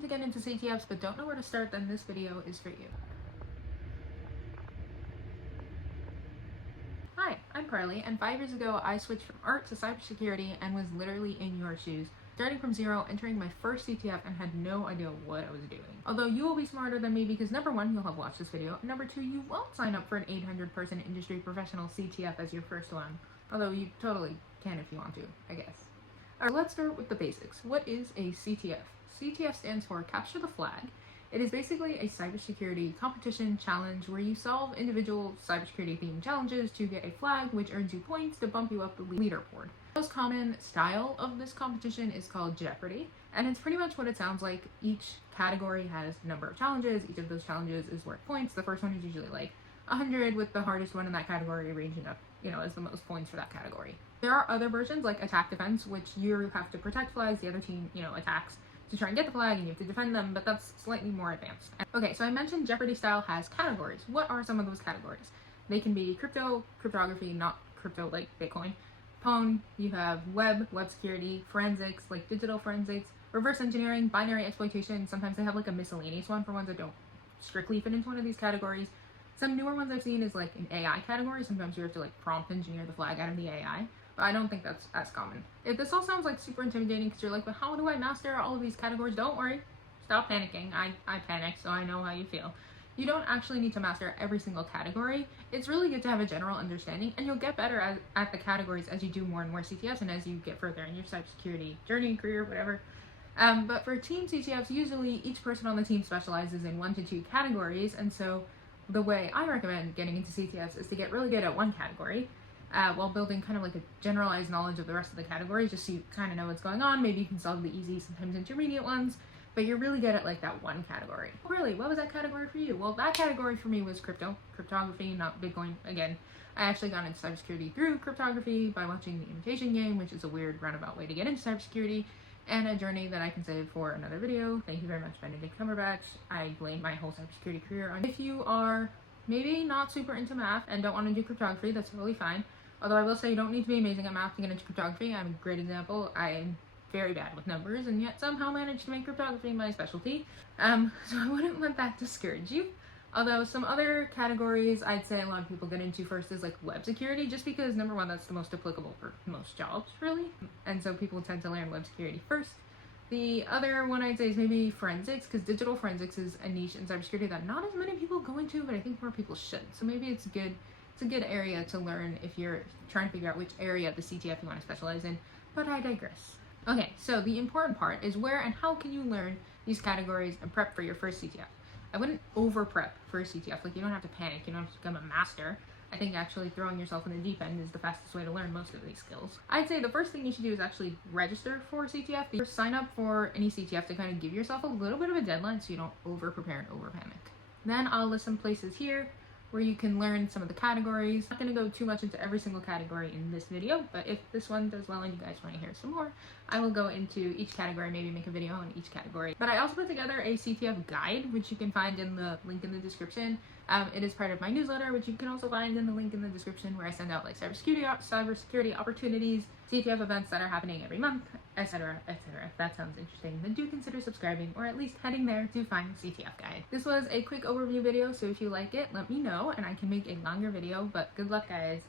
looking to get into CTFs but don't know where to start, then this video is for you. Hi, I'm Carly, and 5 years ago I switched from art to cybersecurity and was literally in your shoes, starting from zero, entering my first CTF, and had no idea what I was doing. Although you will be smarter than me because number one, you'll have watched this video, and number two, you won't sign up for an 800-person industry professional CTF as your first one. Although you totally can if you want to, I guess. Alright, let's start with the basics. What is a CTF? CTF stands for Capture the Flag. It is basically a cybersecurity competition challenge where you solve individual cybersecurity themed challenges to get a flag, which earns you points to bump you up the leaderboard. The most common style of this competition is called Jeopardy, and it's pretty much what it sounds like. Each category has a number of challenges. Each of those challenges is worth points. The first one is usually like 100, with the hardest one in that category ranging up, as the most points for that category. There are other versions like attack defense, which you have to protect flags. The other team, attacks to try and get the flag, and you have to defend them, but that's slightly more advanced. Okay, so I mentioned Jeopardy style has categories. What are some of those categories? They can be crypto, cryptography, not crypto like Bitcoin, pwn, you have web security, forensics, like digital forensics, reverse engineering, binary exploitation. Sometimes they have like a miscellaneous one for ones that don't strictly fit into one of these categories. Some newer ones I've seen is like an AI category. Sometimes you have to like prompt engineer the flag out of the AI. But I don't think that's as common. If this all sounds like super intimidating because you're like, but how do I master all of these categories? Don't worry. Stop panicking. I panicked, so I know how you feel. You don't actually need to master every single category. It's really good to have a general understanding, and you'll get better at the categories as you do more and more CTFs and as you get further in your cybersecurity journey, career, whatever. But for team CTFs, usually each person on the team specializes in 1 to 2 categories, and so the way I recommend getting into CTFs is to get really good at one category, while building kind of like a generalized knowledge of the rest of the categories, just so you kind of know what's going on. Maybe you can solve the easy, sometimes intermediate ones, but you're really good at like that one category. Really, what was that category for you? Well, that category for me was cryptography, not Bitcoin. Again, I actually got into cybersecurity through cryptography by watching The Imitation Game, which is a weird roundabout way to get into cybersecurity, and a journey that I can save for another video. Thank you very much, Benedict Cumberbatch. I blame my whole cybersecurity career on. If you are maybe not super into math and don't want to do cryptography, that's totally fine. Although I will say you don't need to be amazing at math to get into cryptography. I'm a great example. I'm very bad with numbers and yet somehow managed to make cryptography my specialty. So I wouldn't let that discourage you. Although some other categories I'd say a lot of people get into first is like web security, just because number one, that's the most applicable for most jobs really. And so people tend to learn web security first. The other one I'd say is maybe forensics, because digital forensics is a niche in cybersecurity that not as many people go into, but I think more people should. So maybe it's a good area to learn if you're trying to figure out which area of the CTF you want to specialize in, but I digress. Okay, so the important part is where and how can you learn these categories and prep for your first CTF. I wouldn't over prep for a CTF, like you don't have to panic, you don't have to become a master. I think actually throwing yourself in the deep end is the fastest way to learn most of these skills. I'd say the first thing you should do is actually register for CTF. Sign up for any CTF to kind of give yourself a little bit of a deadline so you don't over prepare and over panic. Then I'll list some places here where you can learn some of the categories. I'm not going to go too much into every single category in this video, but if this one does well and you guys want to hear some more, I will go into each category, maybe make a video on each category. But I also put together a CTF guide, which you can find in the link in the description. It is part of my newsletter, which you can also find in the link in the description, where I send out like cybersecurity opportunities, CTF events that are happening every month, etc., etc. If that sounds interesting, then do consider subscribing or at least heading there to find the CTF guide. This was a quick overview video, so if you like it, let me know and I can make a longer video, but good luck guys.